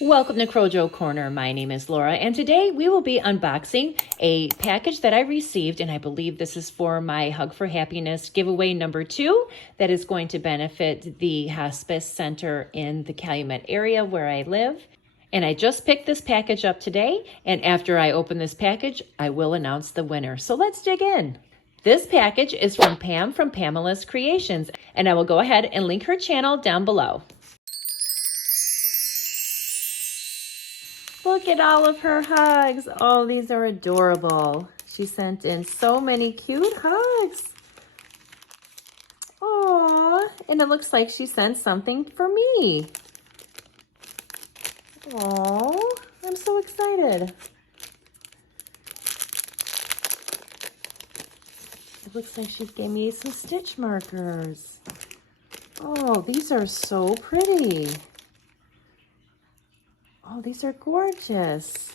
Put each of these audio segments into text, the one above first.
Welcome to Crojo Corner. My name is Laura, and today we will be unboxing a package that I received, and I believe this is for my Hug for Happiness giveaway number 2 that is going to benefit the hospice center in the Calumet area where I live. And I just picked this package up today, and after I open this package, I will announce the winner. So let's dig in. This package is from Pam from Pamela's Creations, and I will go ahead and link her channel down below. Look at all of her hugs. Oh, these are adorable. She sent in so many cute hugs. Aww, and it looks like she sent something for me. Aww, I'm so excited. It looks like she gave me some stitch markers. Oh, these are so pretty. Oh, these are gorgeous.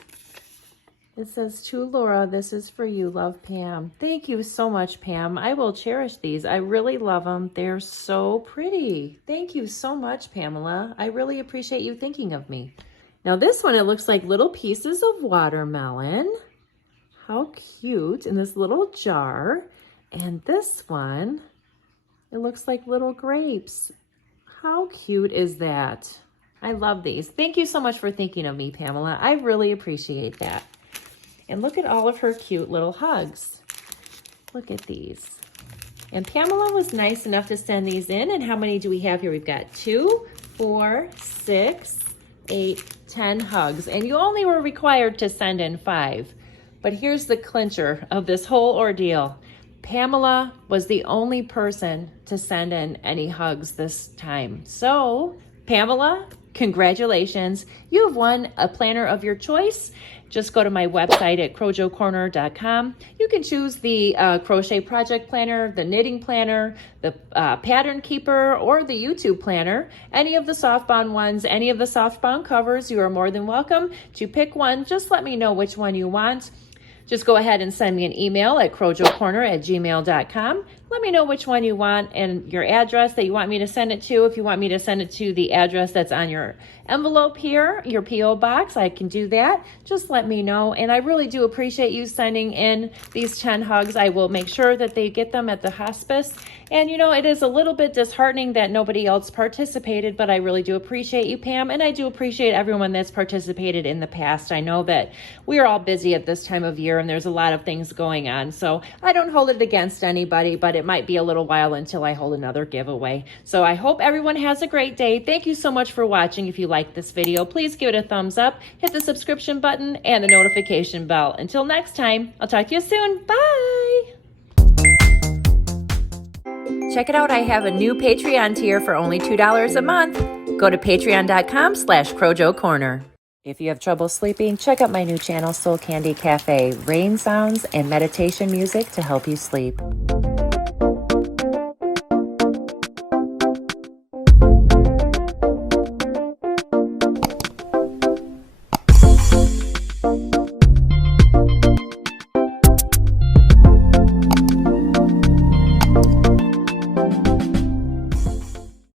It says, "To Laura, this is for you, love, Pam." Thank you so much, Pam. I will cherish these. I really love them. They're so pretty. Thank you so much, Pamela. I really appreciate you thinking of me. Now this one, it looks like little pieces of watermelon. How cute, in this little jar. And this one, it looks like little grapes. How cute is that? I love these. Thank you so much for thinking of me, Pamela. I really appreciate that. And look at all of her cute little hugs. Look at these. And Pamela was nice enough to send these in. And how many do we have here? We've got 2, 4, 6, 8, 10 hugs. And you only were required to send in 5. But here's the clincher of this whole ordeal. Pamela was the only person to send in any hugs this time. So, Pamela, congratulations. You have won a planner of your choice. Just go to my website at crojocorner.com. You can choose the crochet project planner, the knitting planner, the pattern keeper, or the YouTube planner. Any of the soft-bound ones, any of the soft-bound covers, you are more than welcome to pick one. Just let me know which one you want. Just go ahead and send me an email at crojocorner@gmail.com. Let me know which one you want and your address that you want me to send it to. If you want me to send it to the address that's on your envelope here, your P.O. box, I can do that. Just let me know. And I really do appreciate you sending in these 10 hugs. I will make sure that they get them at the hospice. And you know, it is a little bit disheartening that nobody else participated, but I really do appreciate you, Pam. And I do appreciate everyone that's participated in the past. I know that we are all busy at this time of year and there's a lot of things going on. So I don't hold it against anybody, but it might be a little while until I hold another giveaway. So I hope everyone has a great day. Thank you so much for watching. If you like this video, please give it a thumbs up, hit the subscription button and the notification bell. Until next time, I'll talk to you soon. Bye. Check it out. I have a new Patreon tier for only $2 a month. Go to patreon.com/Crojo Corner. If you have trouble sleeping, check out my new channel, Soul Candy Cafe. Rain sounds and meditation music to help you sleep.